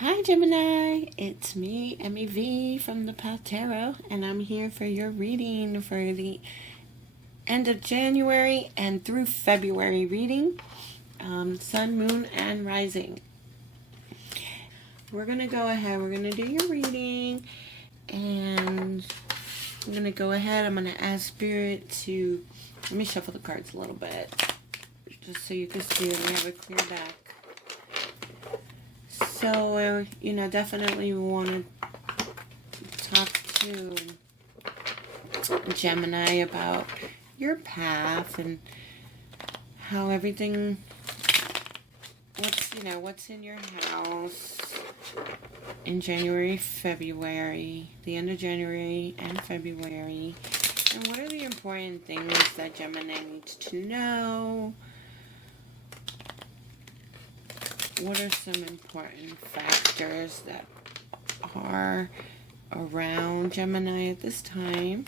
Hi Gemini, it's me, MEV from the Path Tarot, and I'm here for your reading for the end of January and through February reading, Sun, Moon, and Rising. We're going to go ahead, we're going to do your reading, and I'm going to go ahead, I'm going to ask Spirit to, let me shuffle the cards a little bit, just so you can see that we have a clear deck. So, definitely we want to talk to Gemini about your path and how everything, what's in your house in January, February, the end of January and February, and what are the important things that Gemini needs to know. What are some important factors that are around Gemini at this time?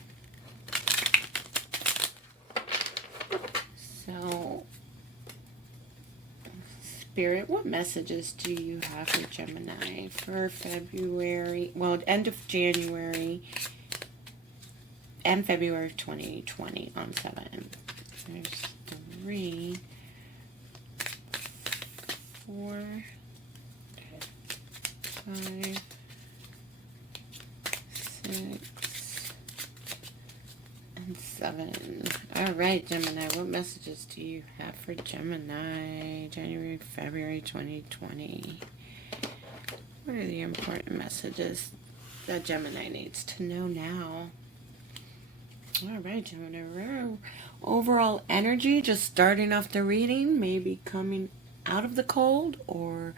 So, Spirit, what messages do you have for Gemini for February, well, end of January and February of 2020 on 7? There's 3, 4, 5, 6, and 7. All right, Gemini, what messages do you have for Gemini, January, February 2020? What are the important messages that Gemini needs to know now? All right, Gemini, overall energy, just starting off the reading, maybe coming out of the cold or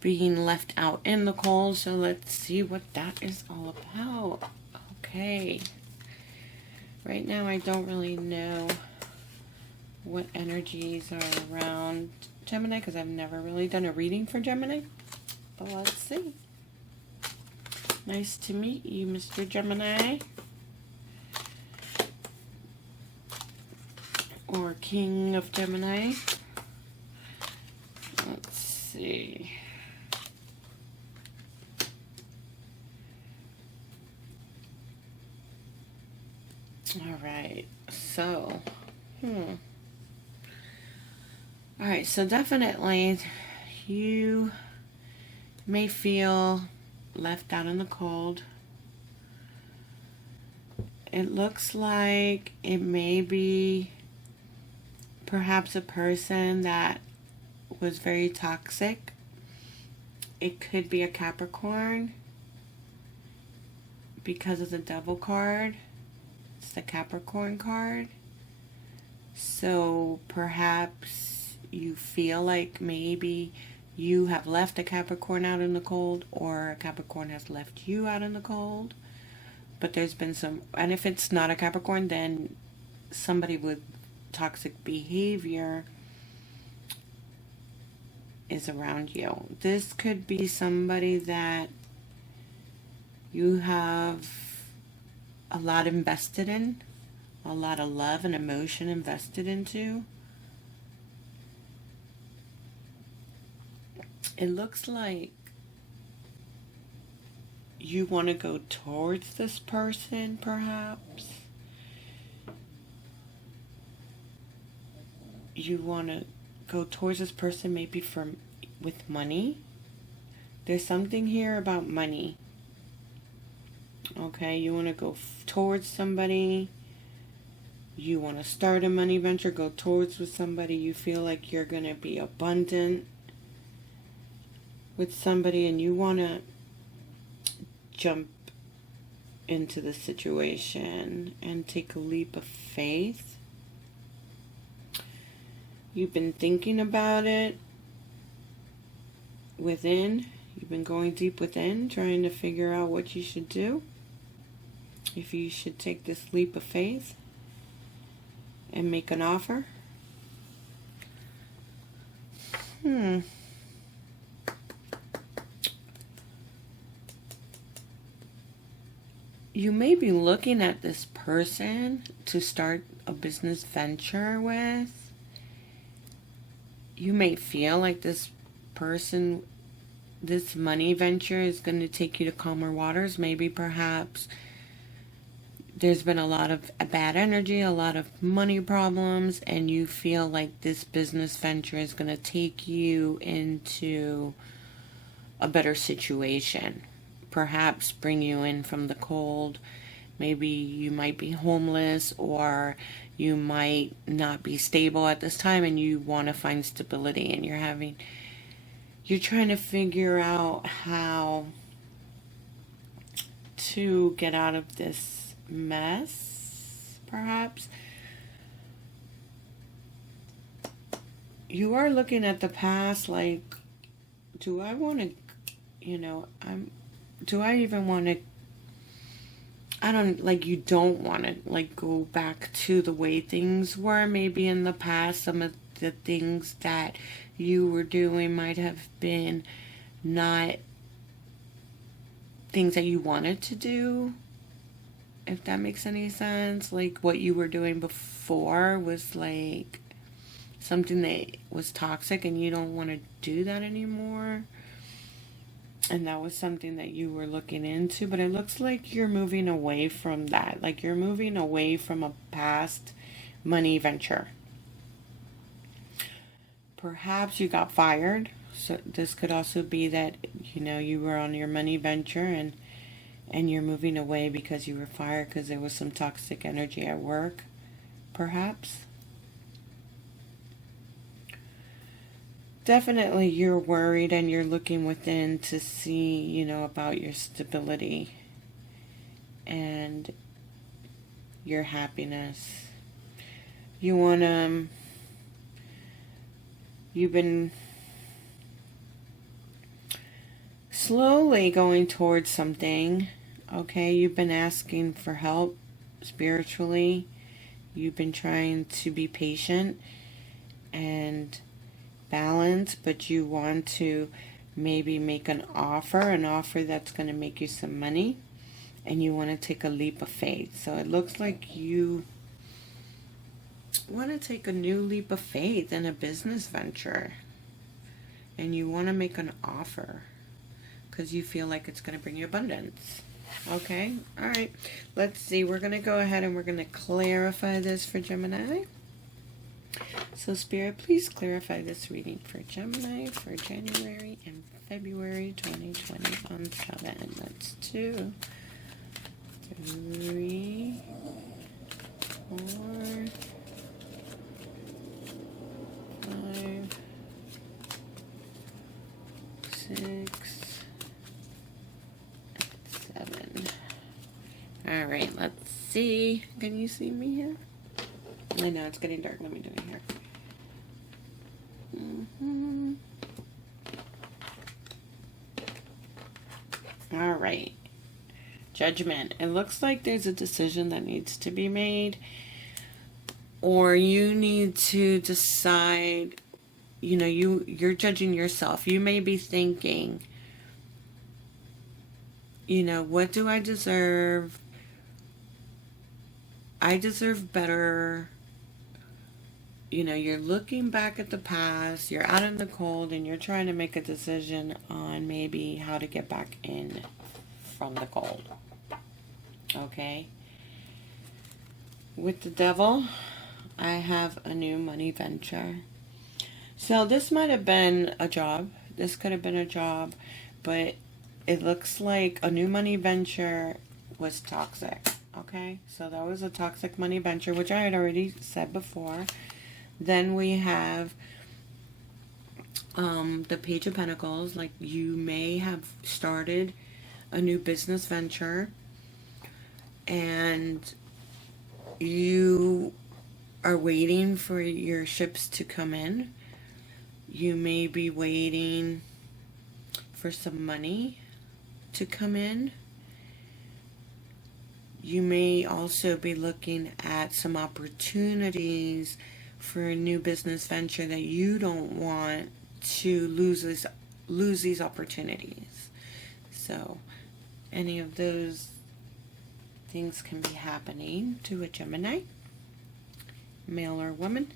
being left out in the cold. So let's see what that is all about. Okay. Right now I don't really know what energies are around Gemini because I've never really done a reading for Gemini. But let's see. Nice to meet you, Mr. Gemini. Or King of Gemini. Let's see. All right. So, all right. So definitely you may feel left out in the cold. It looks like it may be perhaps a person that was very toxic. It could be a Capricorn because of the Devil card. It's the Capricorn card. So perhaps you feel like maybe you have left a Capricorn out in the cold, or a Capricorn has left you out in the cold. But there's been some, and if it's not a Capricorn, then somebody with toxic behavior is around you. This could be somebody that you have a lot invested in, a lot of love and emotion invested into. It looks like you want to go towards this person, perhaps. You want to go towards this person maybe with money. There's something here about money. Okay, you want to go towards somebody. You want to start a money venture, go towards with somebody. You feel like you're going to be abundant with somebody, and you want to jump into the situation and take a leap of faith. You've been thinking about it within. You've been going deep within, trying to figure out what you should do. If you should take this leap of faith and make an offer. You may be looking at this person to start a business venture with. You may feel like this person this money venture is going to take you to calmer waters. Maybe perhaps there's been a lot of bad energy, a lot of money problems, and you feel like this business venture is going to take you into a better situation. Perhaps bring you in from the cold. Maybe you might be homeless, or you might not be stable at this time and you want to find stability, and you're trying to figure out how to get out of this mess, perhaps. You are looking at the past like, do I want to, do I even want to, you don't want to, go back to the way things were. Maybe in the past, some of the things that you were doing might have been not things that you wanted to do, if that makes any sense. Like, what you were doing before was like something that was toxic and you don't want to do that anymore. And that was something that you were looking into, but it looks like you're moving away from that. Like, you're moving away from a past money venture. Perhaps you got fired. So this could also be that, you were on your money venture and you're moving away because you were fired because there was some toxic energy at work, perhaps. Definitely you're worried and you're looking within to see, about your stability and your happiness. You've been slowly going towards something, okay? You've been asking for help spiritually. You've been trying to be patient and balance, but you want to maybe make an offer that's going to make you some money, and you want to take a leap of faith. So it looks like you want to take a new leap of faith in a business venture, and you want to make an offer because you feel like it's going to bring you abundance. Okay, all right, let's see. We're going to go ahead and we're going to clarify this for Gemini. So Spirit, please clarify this reading for Gemini for January and February 2020 on 7. That's 2, 3, 4, 5, 6, 7. All right, let's see. Can you see me here? I know it's getting dark. Let me do it here. All right. Judgment. It looks like there's a decision that needs to be made, or you need to decide. You're judging yourself. You may be thinking, what do I deserve? I deserve better. You're looking back at the past, you're out in the cold, and you're trying to make a decision on maybe how to get back in from the cold. Okay? With the Devil, I have a new money venture. So this might have been a job. This could have been a job, but it looks like a new money venture was toxic. Okay? So that was a toxic money venture, which I had already said before. Then we have the Page of Pentacles. Like, you may have started a new business venture and you are waiting for your ships to come in. You may be waiting for some money to come in. You may also be looking at some opportunities for a new business venture that you don't want to lose these opportunities. So any of those things can be happening to a Gemini, male or woman.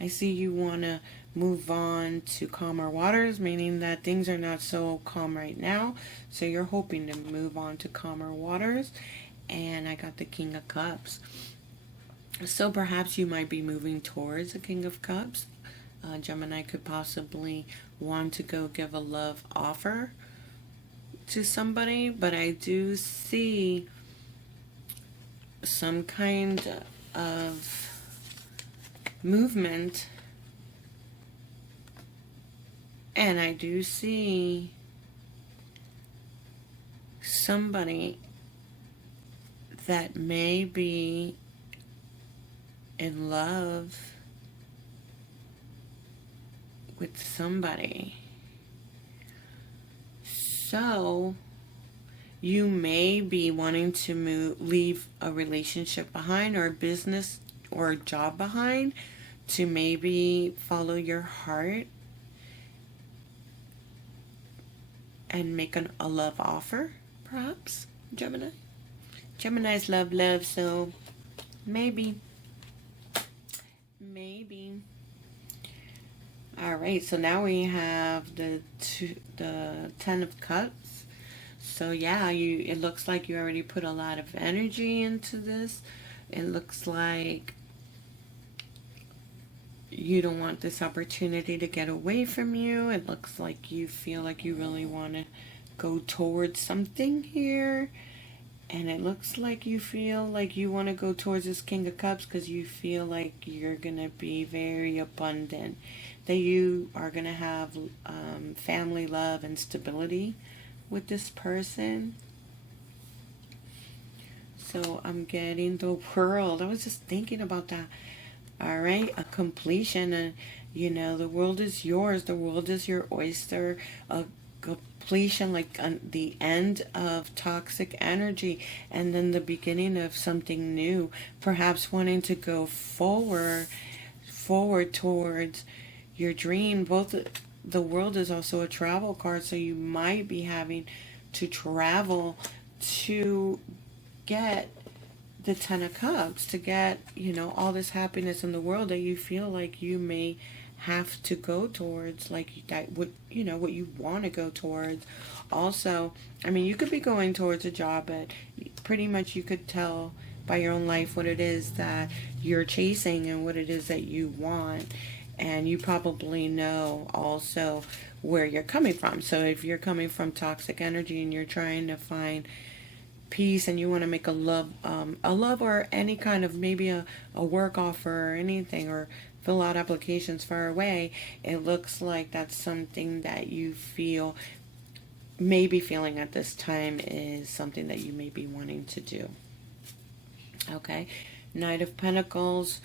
I see you want to move on to calmer waters, meaning that things are not so calm right now. So you're hoping to move on to calmer waters. And I got the King of Cups. So perhaps you might be moving towards the King of Cups. Gemini could possibly want to go give a love offer to somebody, but I do see some kind of movement, and I do see somebody that may be in love with somebody. So you may be wanting to leave a relationship behind, or a business or a job behind, to maybe follow your heart and make a love offer, perhaps, Gemini. Gemini's love, so maybe. All right, so now we have the 10 of Cups. So yeah, it looks like you already put a lot of energy into this. It looks like you don't want this opportunity to get away from you. It looks like you feel like you really want to go towards something here. And it looks like you feel like you want to go towards this King of Cups because you feel like you're going to be very abundant. That you are going to have family love and stability with this person. So I'm getting the World. I was just thinking about that. All right, a completion. You know, the world is yours. The world is your oyster. A completion, like the end of toxic energy, and then the beginning of something new. Perhaps wanting to go forward towards your dream. Both the World is also a travel card, so you might be having to travel to get the 10 of Cups, to get, you know, all this happiness in the world that you feel like you may have to go towards, like that, what, you know, what you want to go towards. Also, I mean, you could be going towards a job, but pretty much you could tell by your own life what it is that you're chasing and what it is that you want. And you probably know also where you're coming from. So if you're coming from toxic energy and you're trying to find peace and you want to make a love or any kind of, maybe a work offer or anything, or fill out applications far away, it looks like that's something that you feel, maybe feeling at this time, is something that you may be wanting to do. Okay, Knight of Pentacles.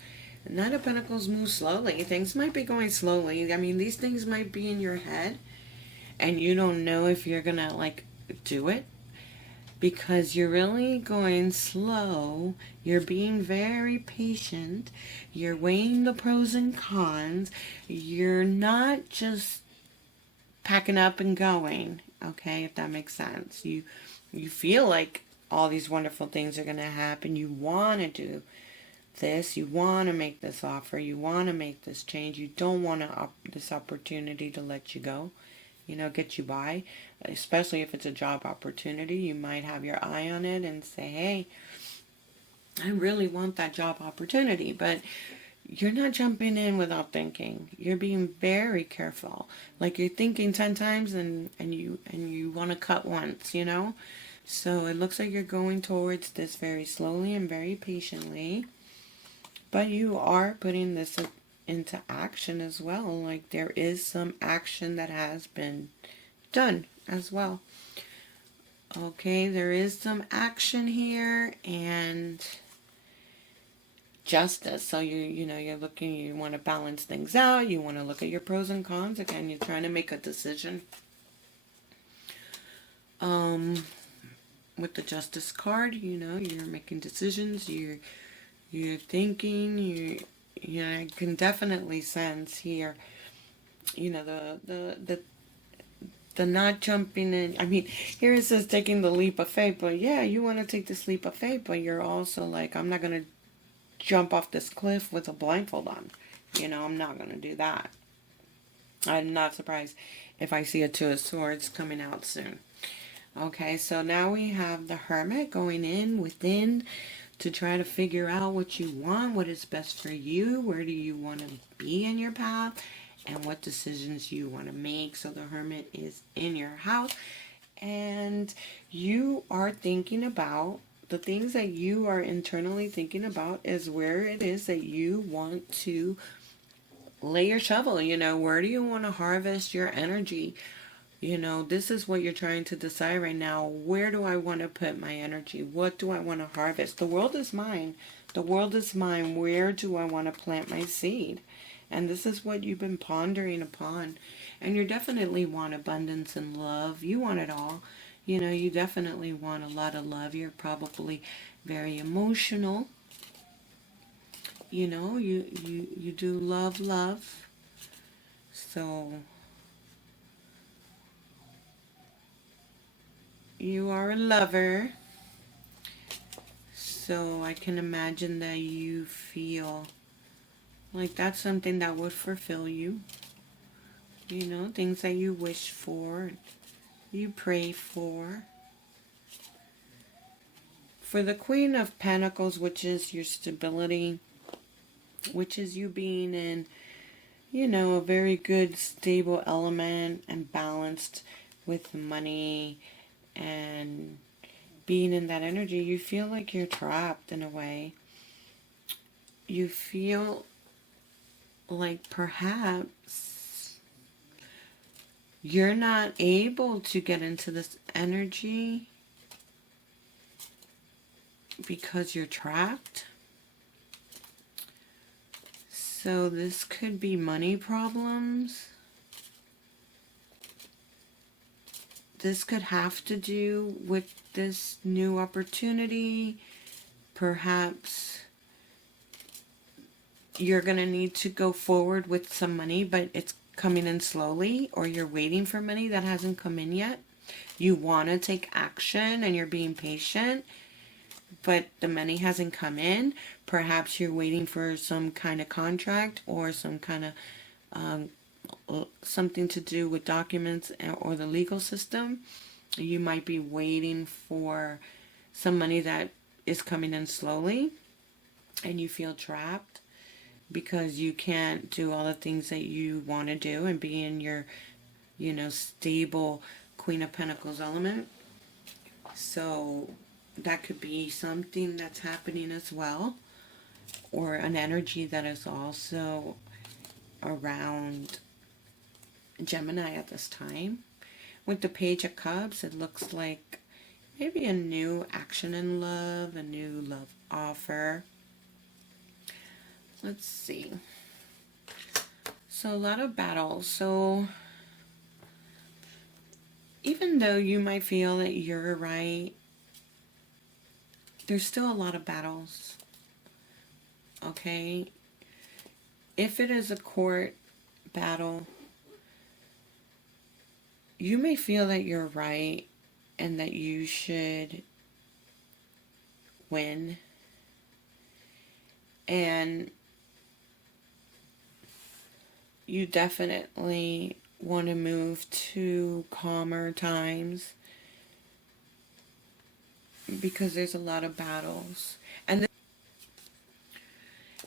Knight of Pentacles moves slowly. Things might be going slowly. I mean, these things might be in your head and you don't know if you're gonna like do it, because you're really going slow. You're being very patient. You're weighing the pros and cons. You're not just packing up and going, okay, if that makes sense. You feel like all these wonderful things are going to happen. You want to do this. You want to make this offer. You want to make this change. You don't want this opportunity to let you go, you know, get you by. Especially if it's a job opportunity, you might have your eye on it and say, hey, I really want that job opportunity. But you're not jumping in without thinking. You're being very careful. Like you're thinking 10 times and you want to cut once, you know. So it looks like you're going towards this very slowly and very patiently. But you are putting this into action as well. Like there is some action that has been done as well. Okay, there is some action here, and justice. So you're looking, you want to balance things out. You want to look at your pros and cons. Again, you're trying to make a decision. With the Justice card, you know, you're making decisions. You're thinking. I can definitely sense here, you know, the not jumping in. I mean, here it says taking the leap of faith, but yeah, you want to take this leap of faith, but you're also like, I'm not going to jump off this cliff with a blindfold on. You know, I'm not going to do that. I'm not surprised if I see a Two of Swords coming out soon. Okay, so now we have the Hermit going in within to try to figure out what you want, what is best for you, where do you want to be in your path, and what decisions you want to make. So the Hermit is in your house, and you are thinking about the things that you are internally thinking about is where it is that you want to lay your shovel. You know, where do you want to harvest your energy? You know, this is what you're trying to decide right now. Where do I want to put my energy? What do I want to harvest? The world is mine. The world is mine. Where do I want to plant my seed? And this is what you've been pondering upon. And you definitely want abundance and love. You want it all. You know, you definitely want a lot of love. You're probably very emotional. You know, you do love. So you are a lover. So I can imagine that you feel like that's something that would fulfill you. You know, things that you wish for, you pray for. For the Queen of Pentacles, which is your stability, which is you being in, you know, a very good stable element and balanced with money and being in that energy, you feel like you're trapped in a way. You feel like perhaps you're not able to get into this energy because you're trapped. So this could be money problems. This could have to do with this new opportunity. Perhaps you're going to need to go forward with some money, but it's coming in slowly, or you're waiting for money that hasn't come in yet. You want to take action and you're being patient, but the money hasn't come in. Perhaps you're waiting for some kind of contract or some kind of something to do with documents or the legal system. You might be waiting for some money that is coming in slowly, and you feel trapped because you can't do all the things that you want to do and be in your, you know, stable Queen of Pentacles element. So that could be something that's happening as well, or an energy that is also around Gemini at this time. With the Page of Cups, it looks like maybe a new action in love, a new love offer. Let's see. So a lot of battles. So even though you might feel that you're right, there's still a lot of battles. Okay? If it is a court battle, you may feel that you're right and that you should win. And you definitely want to move to calmer times because there's a lot of battles. And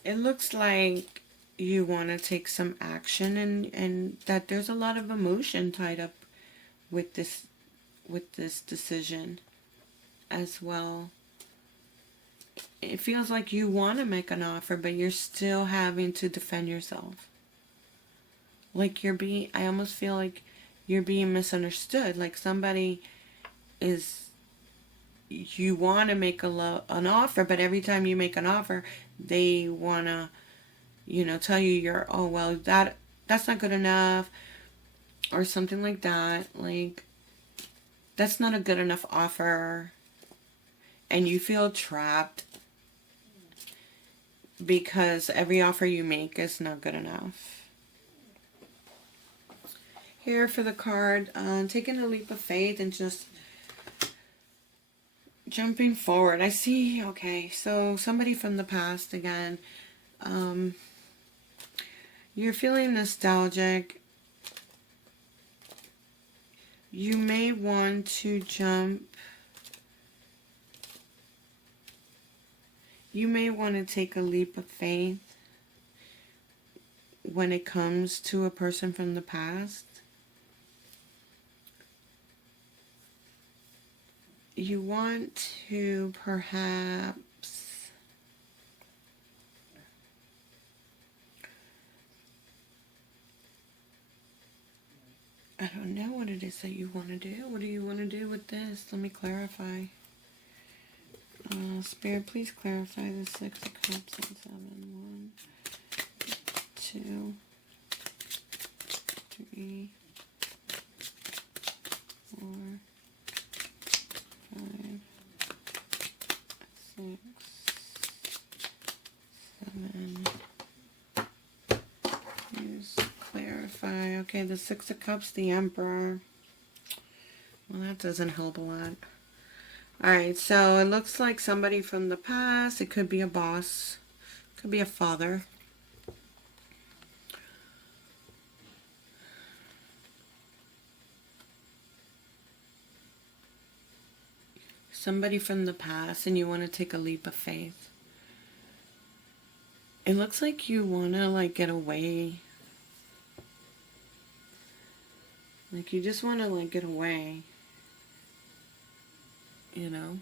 it looks like you want to take some action, and that there's a lot of emotion tied up with this decision as well. It feels like you want to make an offer, but you're still having to defend yourself. Like I almost feel like you're being misunderstood. Like somebody you want to make an offer, but every time you make an offer, they want to, you know, tell you that's not good enough, or something like that. Like, that's not a good enough offer. And you feel trapped because every offer you make is not good enough. Here for the card, taking a leap of faith and just jumping forward. I see, okay, so somebody from the past again. You're feeling nostalgic. You may want to jump. You may want to take a leap of faith when it comes to a person from the past. You want to perhaps I don't know what it is that you want to do. What do you want to do with this? Let me clarify. Spirit, please clarify the 6 of Cups and 7. 1, 2, 3, 4, 5, 6, 7. Please clarify. Okay, the 6 of Cups, the Emperor. Well, that doesn't help a lot. Alright, so it looks like somebody from the past. It could be a boss. Could be a father. Somebody from the past, and you want to take a leap of faith. It looks like you want to, like, get away. Like, you just want to, like, get away. You know?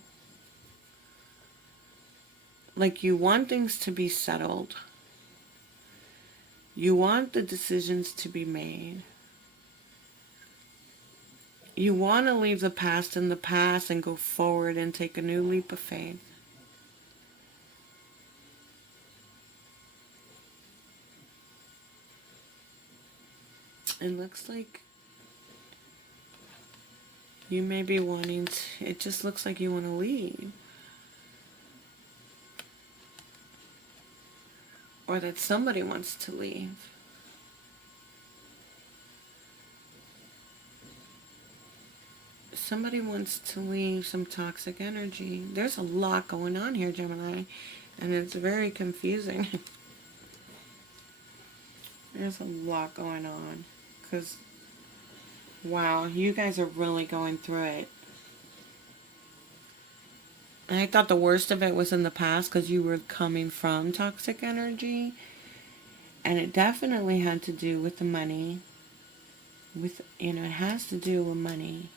Like, you want things to be settled. You want the decisions to be made. You want to leave the past in the past and go forward and take a new leap of faith. It looks like you may be wanting to, it just looks like you want to leave. Or that somebody wants to leave. Somebody wants to leave some toxic energy. There's a lot going on here, Gemini, and it's very confusing. There's a lot going on, because, wow, you guys are really going through it. And I thought the worst of it was in the past, because you were coming from toxic energy, and it definitely had to do with the money. With, you know, it has to do with money.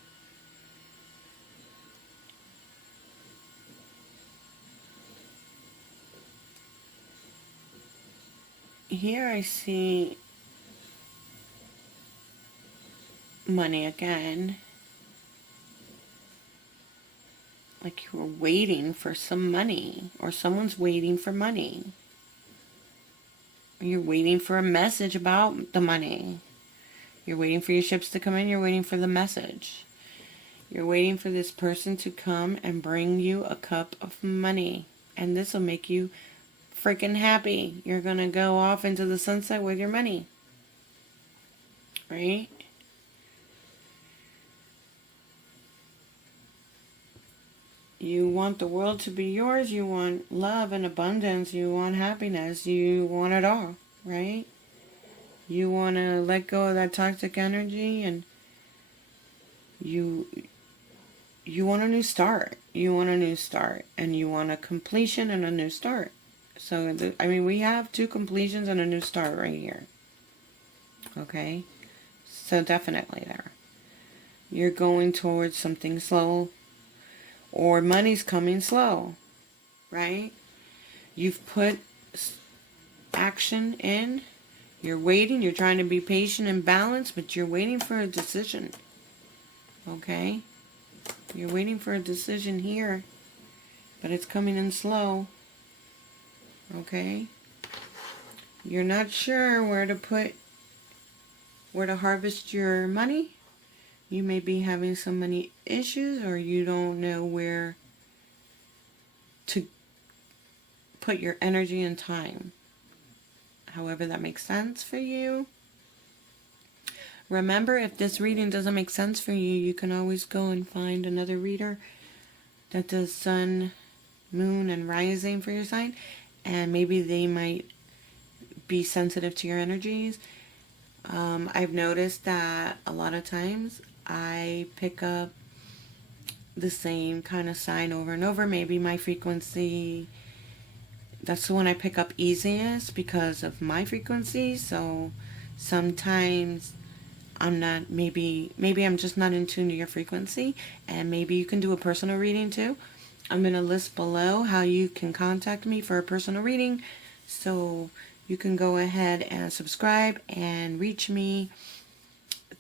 Here I see money again. Like you were waiting for some money, or someone's waiting for money. You're waiting for a message about the money. You're waiting for your ships to come in. You're waiting for the message. You're waiting for this person to come and bring you a cup of money. And this will make you freaking happy. You're going to go off into the sunset with your money. Right? You want the world to be yours. You want love and abundance. You want happiness. You want it all. Right? You want to let go of that toxic energy, and you want a new start. You want a new start, and you want a completion and a new start. So, I mean, we have 2 completions and a new start right here. Okay? So, definitely there. You're going towards something slow, or money's coming slow, right? You've put action in. You're waiting. You're trying to be patient and balanced, but you're waiting for a decision. Okay? You're waiting for a decision here, but it's coming in slow. Okay? You're not sure where to harvest your money. You may be having some money issues, or you don't know where to put your energy and time. However that makes sense for you. Remember, if this reading doesn't make sense for you, you can always go and find another reader that does sun, moon, and rising for your sign. And maybe they might be sensitive to your energies. I've noticed that a lot of times I pick up the same kind of sign over and over. Maybe my frequency, that's the one I pick up easiest because of my frequency. So sometimes I'm not, maybe I'm just not in tune to your frequency, and maybe you can do a personal reading too. I'm going to list below how you can contact me for a personal reading, so you can go ahead and subscribe and reach me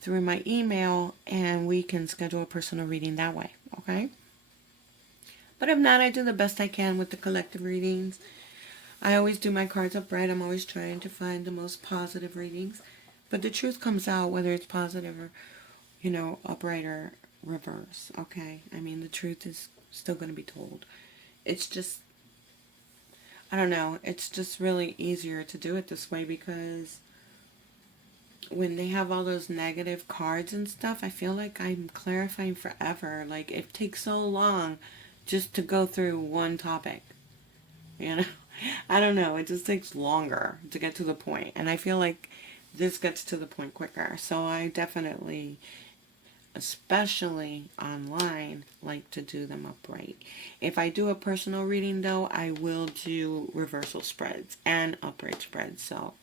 through my email, and we can schedule a personal reading that way, okay? But if not, I do the best I can with the collective readings. I always do my cards upright. I'm always trying to find the most positive readings. But the truth comes out whether it's positive or, you know, upright or reverse, okay? I mean, the truth is still going to be told. It's just, I don't know, it's just really easier to do it this way because when they have all those negative cards and stuff, I feel like I'm clarifying forever. Like, it takes so long just to go through one topic, you know? I don't know, it just takes longer to get to the point. And I feel like this gets to the point quicker. So I definitely, especially online, like to do them upright. If I do a personal reading though, I will do reversal spreads and upright spreads. So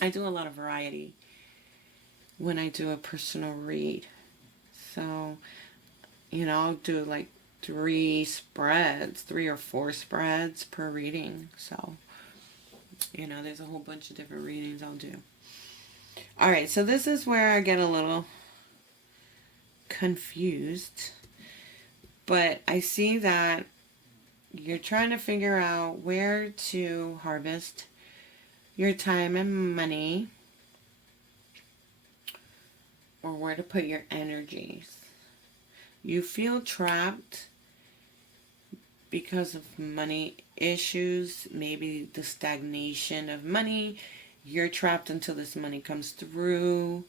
I do a lot of variety when I do a personal read. So, you know, I'll do like 3 or 4 spreads per reading. So, you know, there's a whole bunch of different readings I'll do. Alright, so this is where I get a little confused. But I see that you're trying to figure out where to harvest your time and money, or where to put your energies. You feel trapped because of money issues, maybe the stagnation of money. You're trapped until this money comes through.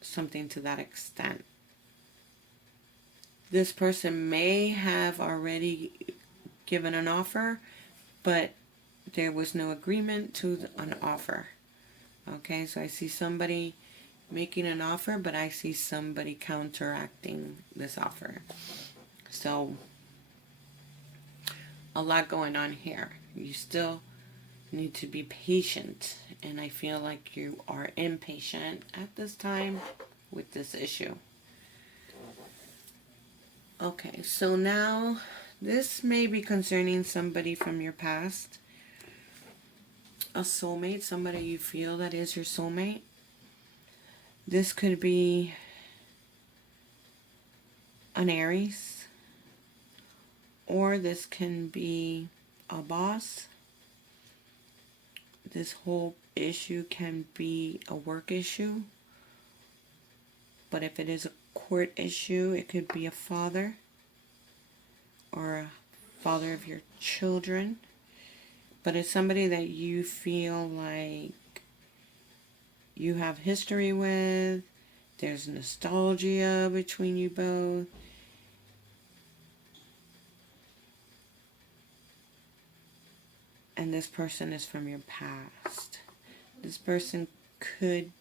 Something to that extent. This person may have already given an offer, but there was no agreement to an offer. Okay, so I see somebody making an offer, but I see somebody counteracting this offer. So, a lot going on here. You still need to be patient, and I feel like you are impatient at this time with this issue. Okay, so now this may be concerning somebody from your past, a soulmate, somebody you feel that is your soulmate. This could be an Aries, or this can be a boss. This whole issue can be a work issue, but if it is a court issue, it could be a father or a father of your children. But it's somebody that you feel like you have history with. There's nostalgia between you both. And this person is from your past. This person could,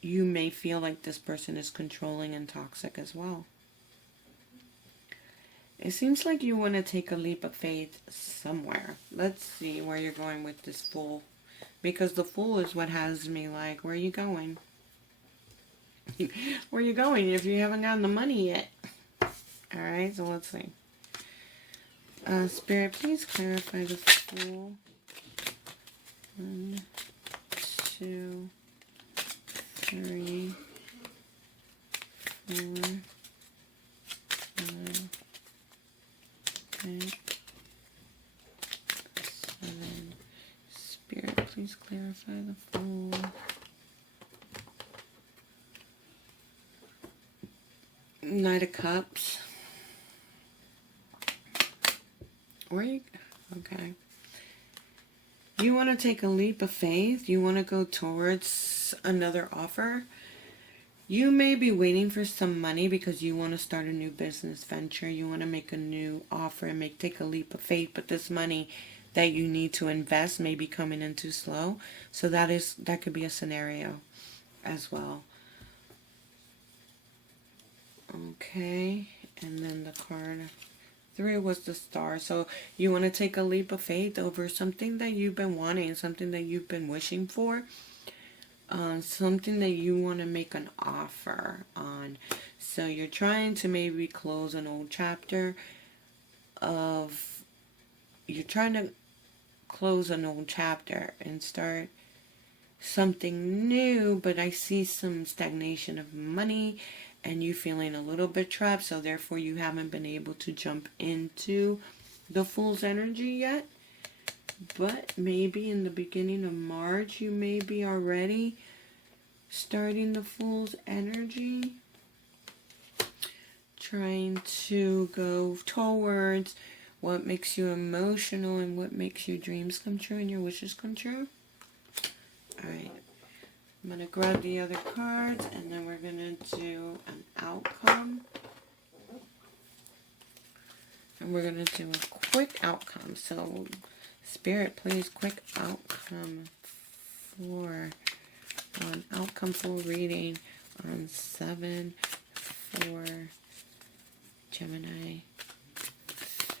you may feel like this person is controlling and toxic as well. It seems like you want to take a leap of faith somewhere. Let's see where you're going with this Fool. Because the Fool is what has me like, where are you going? Where are you going if you haven't gotten the money yet? Alright, so let's see. Spirit, please clarify the Fool. 1, 2, 3, 4, 5, 6, 7. Spirit, please clarify the Fool. Knight of Cups. Okay. You want to take a leap of faith. You want to go towards another offer. You may be waiting for some money because you want to start a new business venture. You want to make a new offer and take a leap of faith. But this money that you need to invest may be coming in too slow. So that could be a scenario as well. Okay, and then the card 3 was the Star. So you want to take a leap of faith over something that you've been wanting, something that you've been wishing for, something that you want to make an offer on. So you're trying to maybe close an old chapter of, you're trying to close an old chapter and start something new, but I see some stagnation of money and you feeling a little bit trapped, so therefore you haven't been able to jump into the Fool's energy yet. But maybe in the beginning of March you may be already starting the Fool's energy, trying to go towards what makes you emotional and what makes your dreams come true and your wishes come true. Alright, I'm going to grab the other cards and then we're going to do an outcome. And we're going to do a quick outcome. So, Spirit, please, quick outcome for an outcome for reading on 7 for Gemini,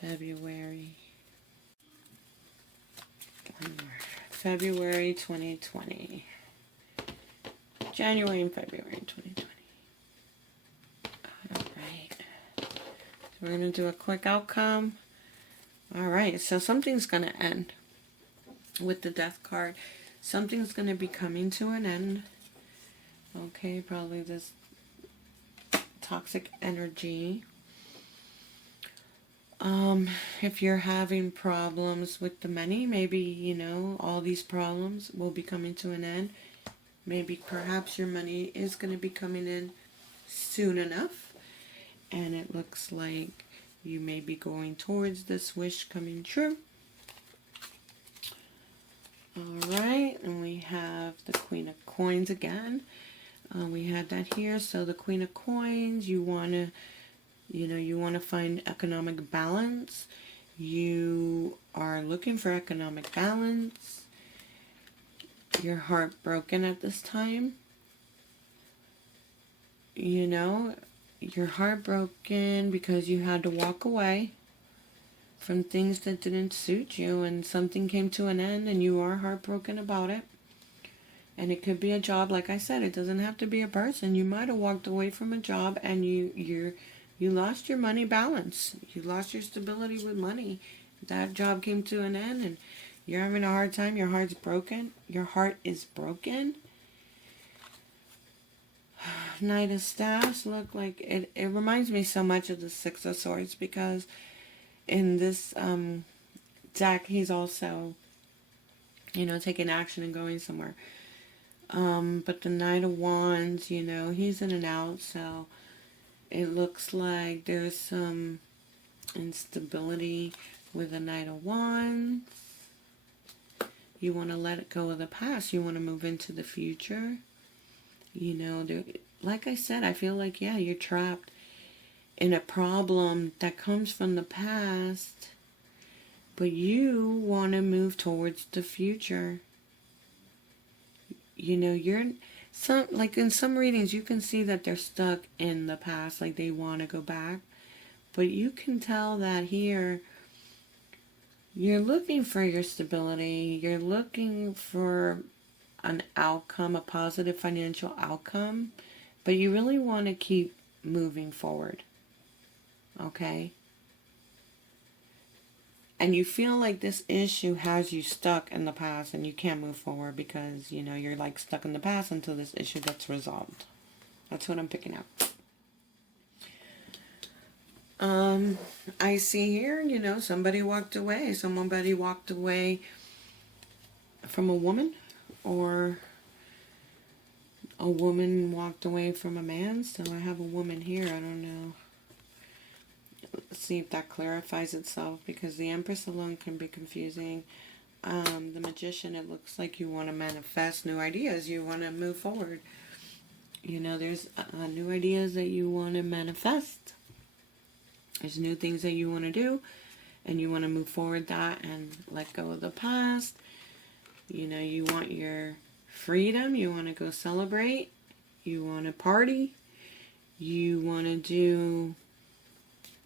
February 2020. January and February 2020. Alright. So we're going to do a quick outcome. Alright, so something's going to end with the Death card. Something's going to be coming to an end. Okay, probably this toxic energy. If you're having problems with the money, maybe, you know, all these problems will be coming to an end. Maybe perhaps your money is going to be coming in soon enough. And it looks like you may be going towards this wish coming true. Alright, and we have the Queen of Coins again. We had that here. So the Queen of Coins, you want to find economic balance. You are looking for economic balance. You're heartbroken at this time. You know, you're heartbroken because you had to walk away from things that didn't suit you and something came to an end and you are heartbroken about it. And it could be a job, like I said, it doesn't have to be a person. You might have walked away from a job and you lost your money balance. You lost your stability with money. That job came to an end and you're having a hard time. Your heart's broken. Your heart is broken. Knight of Staffs look like it reminds me so much of the Six of Swords, because in this deck he's also, you know, taking action and going somewhere. But the Knight of Wands, you know, he's in and out, so it looks like there's some instability with the Knight of Wands. You want to let it go of the past. You want to move into the future. You know, like I said, I feel like, yeah, you're trapped in a problem that comes from the past, but you want to move towards the future. You know, like in some readings, you can see that they're stuck in the past, like they want to go back. But you can tell that here, you're looking for your stability. You're looking for an outcome, a positive financial outcome. But you really want to keep moving forward. Okay? And you feel like this issue has you stuck in the past and you can't move forward because, you know, you're like stuck in the past until this issue gets resolved. That's what I'm picking up. I see here, you know, somebody walked away. Somebody walked away from a woman, or a woman walked away from a man. So I have a woman here. I don't know. Let's see if that clarifies itself, because the Empress alone can be confusing. The Magician, it looks like you want to manifest new ideas. You want to move forward. You know, there's new ideas that you want to manifest. There's new things that you want to do. and you want to move forward that and let go of the past. You know, you want your freedom, you want to go celebrate, you want to party, you want to do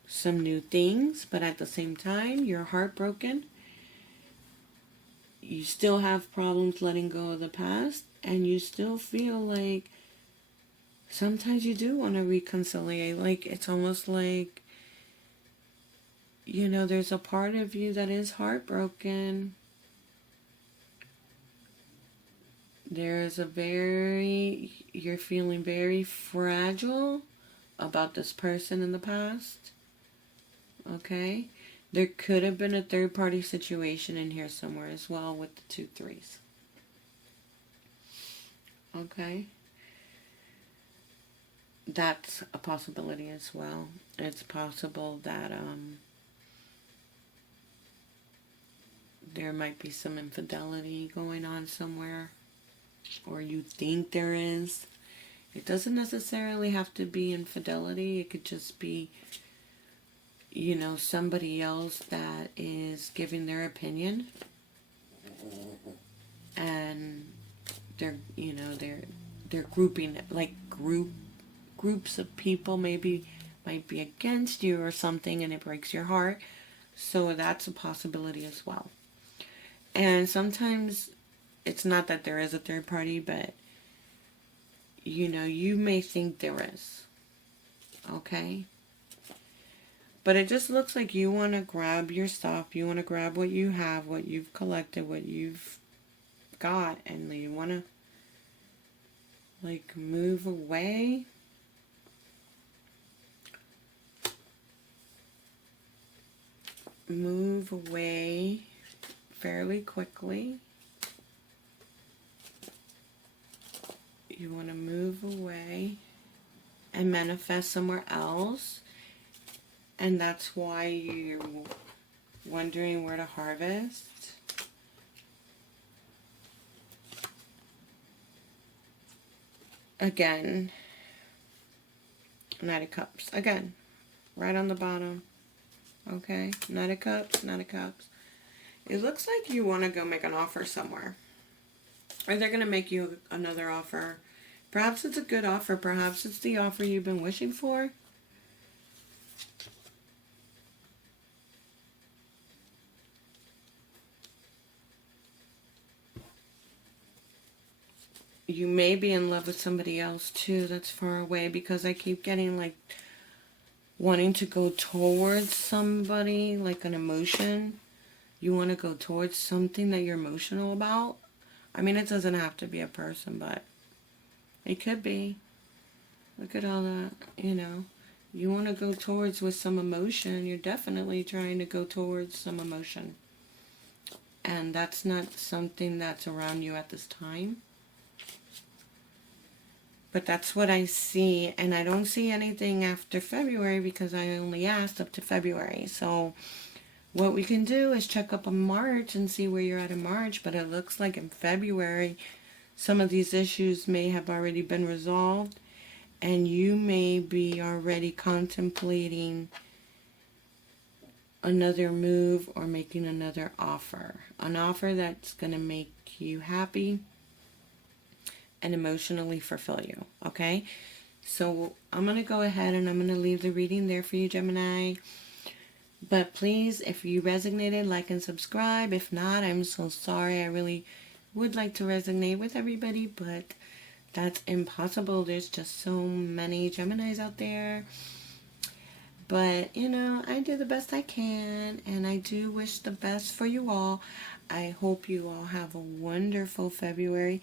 some new things, but at the same time, you're heartbroken. You still have problems letting go of the past, and you still feel like sometimes you do want to reconcile. Like, it's almost like, you know, there's a part of you that is heartbroken. There's you're feeling very fragile about this person in the past. Okay? There could have been a third-party situation in here somewhere as well with the 2 3s. Okay? That's a possibility as well. It's possible that there might be some infidelity going on somewhere, or you think there is. It doesn't necessarily have to be infidelity. It could just be, you know, somebody else that is giving their opinion, and they're, you know, they're grouping, like groups of people maybe might be against you or something, and it breaks your heart. So that's a possibility as well. And sometimes it's not that there is a third party, but, you know, you may think there is. Okay? But it just looks like you want to grab your stuff. You want to grab what you have, what you've collected, what you've got, and you want to, like, move away. Move away fairly quickly. You want to move away and manifest somewhere else. And that's why you're wondering where to harvest. Again, Knight of Cups. Again, right on the bottom. Okay, Knight of Cups, Knight of Cups. It looks like you want to go make an offer somewhere. Or they're going to make you another offer. Perhaps it's a good offer. Perhaps it's the offer you've been wishing for. You may be in love with somebody else too that's far away, because I keep getting like wanting to go towards somebody, like an emotion. You want to go towards something that you're emotional about. I mean, it doesn't have to be a person, but it could be. Look at all that, you know. You want to go towards with some emotion. You're definitely trying to go towards some emotion. And that's not something that's around you at this time. But that's what I see. And I don't see anything after February because I only asked up to February. So what we can do is check up on March and see where you're at in March. But it looks like in February, some of these issues may have already been resolved. And you may be already contemplating another move or making another offer. An offer that's going to make you happy and emotionally fulfill you. Okay? So I'm going to go ahead and I'm going to leave the reading there for you, Gemini. But please, if you resonated, like and subscribe. If not, I'm so sorry. I really would like to resonate with everybody, but that's impossible. There's just so many Geminis out there. But, you know, I do the best I can, and I do wish the best for you all. I hope you all have a wonderful February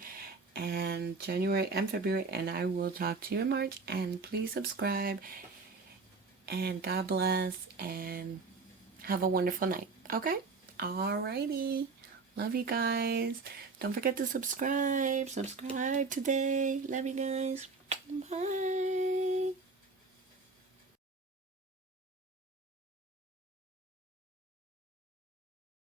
and January and February, and I will talk to you in March. And please subscribe, and God bless, and have a wonderful night. Okay? Alrighty. Love you guys. Don't forget to subscribe. Subscribe today. Love you guys. Bye.